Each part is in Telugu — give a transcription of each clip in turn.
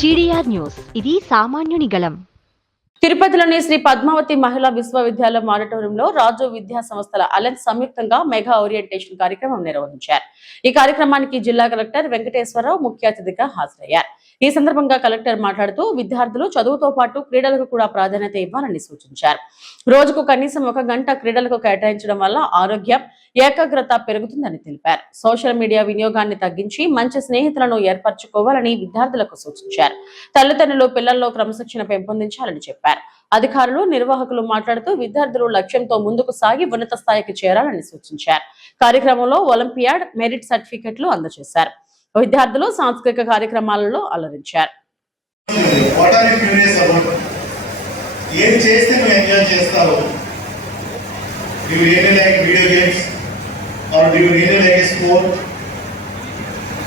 జీడీఆర్ న్యూస్, ఇది సామాన్యుని గళం. తిరుపతిలోని శ్రీ పద్మావతి మహిళా విశ్వవిద్యాలయం ఆడిటోరియంలో రాజు విద్యా సంస్థల అలయన్స్ సంయుక్తంగా మెగా ఓరియంటేషన్ కార్యక్రమం నిర్వహించారు. ఈ కార్యక్రమానికి జిల్లా కలెక్టర్ వెంకటేశ్వరరావు ముఖ్య అతిథిగా హాజరయ్యారు. ఈ సందర్భంగా కలెక్టర్ మాట్లాడుతూ విద్యార్థులు చదువుతో పాటు క్రీడలకు కూడా ప్రాధాన్యత ఇవ్వాలని సూచించారు. రోజుకు కనీసం 1 గంట క్రీడలకు కేటాయించడం వల్ల ఆరోగ్యం, ఏకాగ్రత పెరుగుతుందని తెలిపారు. సోషల్ మీడియా వినియోగాన్ని తగ్గించి మంచి స్నేహితులను ఏర్పరచుకోవాలని విద్యార్థులకు సూచించారు. తల్లిదండ్రులు పిల్లల్లో క్రమశిక్షణ పెంపొందించాలని చెప్పారు. అధికారులు, నిర్వాహకులు మాట్లాడుతూ విద్యార్థులు లక్ష్యంతో ముందుకు సాగి ఉన్నత స్థాయికి చేరాలని సూచించారు. కార్యక్రమంలో ఒలింపియాడ్, మెరిట్ సర్టిఫికెట్లు అందజేశారు. విద్యార్థులు సాంస్కృతిక కార్యక్రమాలలో అలరించారు.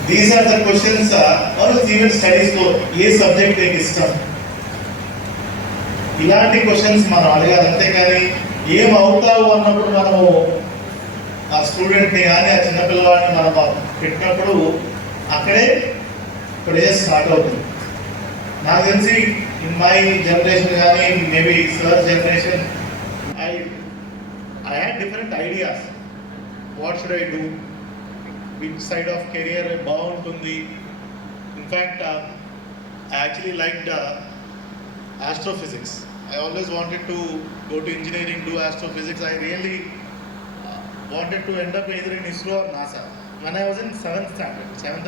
These are the questions or even studies లో ఏ సబ్జెక్ట్ మీకు ఇష్టం, ఇలాంటి క్వశ్చన్స్ మనం అడగాలి. అంతేకాని ఏం అవుతావు అన్నప్పుడు మనము ఆ స్టూడెంట్ని కానీ ఆ చిన్నపిల్లవాడిని మనం పెట్టినప్పుడు అక్కడే స్టార్ట్ అవుతుంది. నాకు తెలిసి ఇన్ మై జనరేషన్ కానీ maybe sir generation I had different ideas. What should I do? Which side of career బాగుంటుంది? In fact, I actually liked astrophysics. I always wanted to go to engineering, do astrophysics. I really wanted to end up either in ISRO or NASA when I was in 7th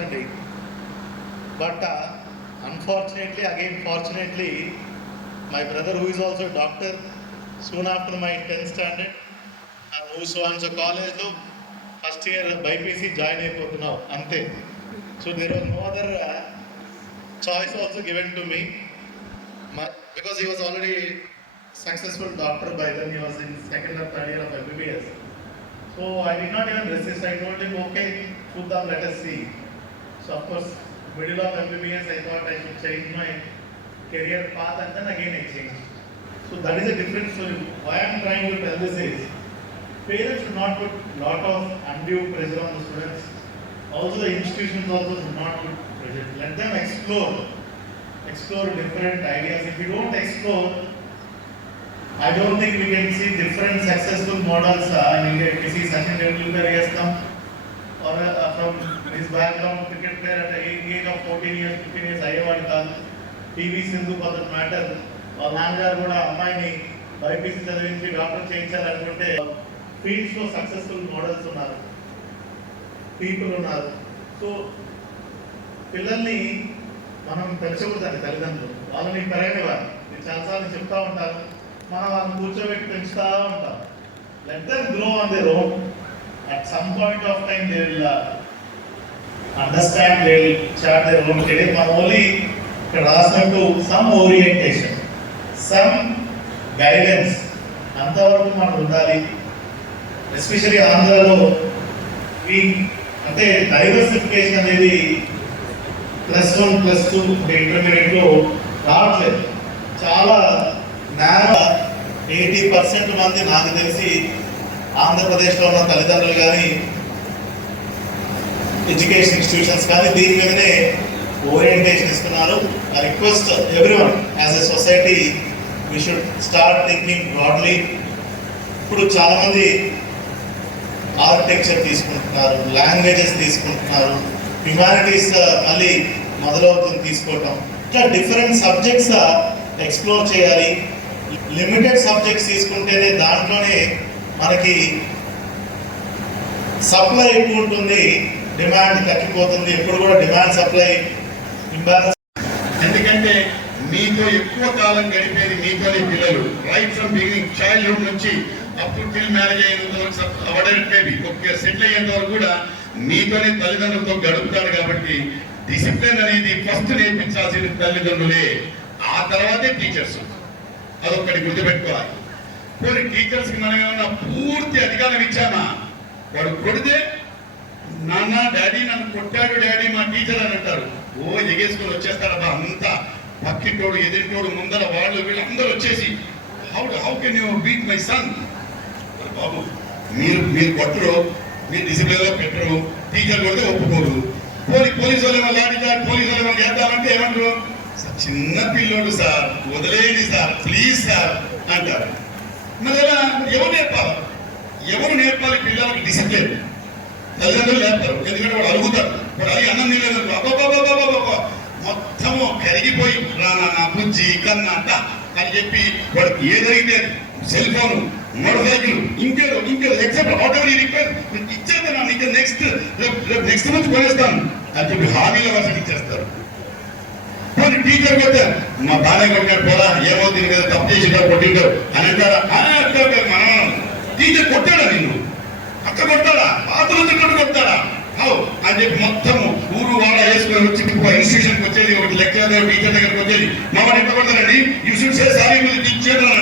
and 8th. But unfortunately, again fortunately, my brother, who is also a doctor, soon after my 10th standard, who so and so college lo first year BPC join అయిపోతున్నావు అంతే. So there was no other choice also given to me, because he was already successful doctor by then. He was in 2nd or 3rd year of MBBS. So I did not even resist. I told him, okay, Chuddam, let us see. So of course, middle of MBBS, I thought I should change my career path, and then again I changed. So that is a different story. Why I am trying to tell this is, parents should not put lot of undue pressure on the students. Also the institutions also should not put pressure. Let them explore different ideas. If we don't explore, I don't think we can see different successful models in India. If we see Sachin Tendulkar has come, or from his background, cricket player at the age of 14 years, 15 years, అయ్యేవాడు కాదు. PV Sindhu for that matter, or నాన్నగారు కూడా అమ్మాయిని బైపీసీ చదివించి డాక్టర్ చేయించాలనుకుంటే ఫీల్డ్స్ లో సక్సెస్ఫుల్ మోడల్స్ ఉన్నారు, పీపుల్ ఉన్నారు. సో పిల్లల్ని మనం పెంచకూడదండి. తల్లిదండ్రులు వాళ్ళని పెరగని వారు, నేను చాలాసార్లు చెప్తా ఉంటాను, మనం వాళ్ళని కూర్చోబెట్టి పెంచుతా ఉంటాం. Let them grow on their own. At some point of time they will understand, they will chart their own career. మనం ఓన్లీ ఇక్కడ రాసినట్టు సమ్ ఓరియంటేషన్, సమ్ గైడెన్స్ అంతవరకు మనం ఉండాలి. ఎస్పెషల్లీ ఆంధ్రాలో అంటే డైవర్సిఫికేషన్ అనేది +1 +2 ఇంటర్మీడియట్ లో రావట్లేదు. చాలా నేర 80% మంది నాకు తెలిసి ఆంధ్రప్రదేశ్లో ఉన్న తల్లిదండ్రులు కానీ ఎడ్యుకేషన్ ఇన్స్టిట్యూషన్స్ కానీ దీని మీదనే ఓరియంటేషన్ ఇస్తున్నారు. I request everyone as a society we should start thinking broadly. ఇప్పుడు చాలామంది ఆర్కిటెక్చర్ తీసుకుంటున్నారు, లాంగ్వేజెస్ తీసుకుంటున్నారు, హ్యుమానిటీస్ మళ్ళీ మొదలవుతుంది తీసుకోవటం. ఇట్లా డిఫరెంట్ సబ్జెక్ట్స్ ఎక్స్ప్లోర్ చేయాలి. లిమిటెడ్ సబ్జెక్ట్స్ తీసుకుంటేనే దాంట్లోనే మనకి సప్లై ఎక్కువ ఉంటుంది, డిమాండ్ తగ్గిపోతుంది. ఎప్పుడు కూడా డిమాండ్ సప్లై ఇంబ్యాలెన్స్. ఎందుకంటే మీతో ఎక్కువ కాలం గడిపేది మీతోనే పిల్లలు. రైట్ ఫ్రమ్ బిగినింగ్, చైల్డ్హుడ్ నుంచి అప్పుడు టిల్ మ్యారేజ్ అయినంత వరకు, అడల్ట్ బేబీ సెటిల్ అయ్యేంత వరకు కూడా మీతోనే తల్లిదండ్రులతో గడుపుతారు. కాబట్టి డిసిప్లిన్ అనేది ఫస్ట్ నేర్పించాల్సిన తల్లిదండ్రులే, ఆ తర్వాతే టీచర్స్. అదొక్కటి గుర్తుపెట్టుకోవాలి. కొన్ని టీచర్స్కి మనం ఏమన్నా పూర్తి అధికారం ఇచ్చామా, వాడు కొడితే నాన్న డాడీ నన్ను కొట్టాడు డాడీ మా టీచర్ అని అంటారు. ఎగేసుకొని వచ్చేస్తారబ్బా అంతా, పక్కింటోడు ఎదుటితోడు ముందర వాళ్ళు వీళ్ళందరూ వచ్చేసి how can you beat my son. బాబు మీరు కొట్టరు, మీరు డిసిప్లిన్ లో పెట్టరు, టీచర్ కొడితే ఒప్పుకోరు. పోలీసు వాళ్ళు ఏమో లాఠీ చార్జ్, పోలీసు వాళ్ళు ఏమో చేద్దామంటే ఏమంటారు, చిన్న పిల్లోడు సార్, వదిలేయండి సార్, ప్లీజ్ సార్ అంటారు. మరి ఎలా? ఎవరు నేర్పాలి? ఎవరు నేర్పాలి పిల్లలకి డిసిప్లిన్? తల్లిదండ్రులు నేర్పారు. ఎందుకంటే వాడు అడుగుతారు. వాడు అడిగి అన్నం తినలేదు, అబ్బాబాబాబాబా మొత్తము కరిగిపోయి రానా నా బుజ్జి కన్నా అంట అని చెప్పి వాడు ఏదైతే సెల్ ఫోన్, మోటార్ సైకిల్, ఇంకేదో ఎక్సెప్ట్ ఆటో రిపేర్ ఇచ్చేది నీకు నెక్స్ట్ మంత్ కొనేస్తాను అని చెప్పి హామీల వర్షం ఇచ్చేస్తారు. కొన్ని టీచర్ కొట్టారు, మా బాగా కొట్టాడు పోరా, ఏమవుతుంది కదా తప్పు చేసింటారు కొట్టింటారు అని అంటారా? మనం టీచర్ కొట్టాడా నిన్ను? అక్క కొట్టాడా? ఆతులు తిట్టడు కొట్టాడా? అని చెప్పి మొత్తము ఊరు వాడ వేసుకొని వచ్చి ఇన్స్టిట్యూషన్కి వచ్చేది, ఒక లెక్చరర్ టీచర్ దగ్గరికి వచ్చేది, మా వాడు ఎంత కొడతారండి, you should say sorry teacher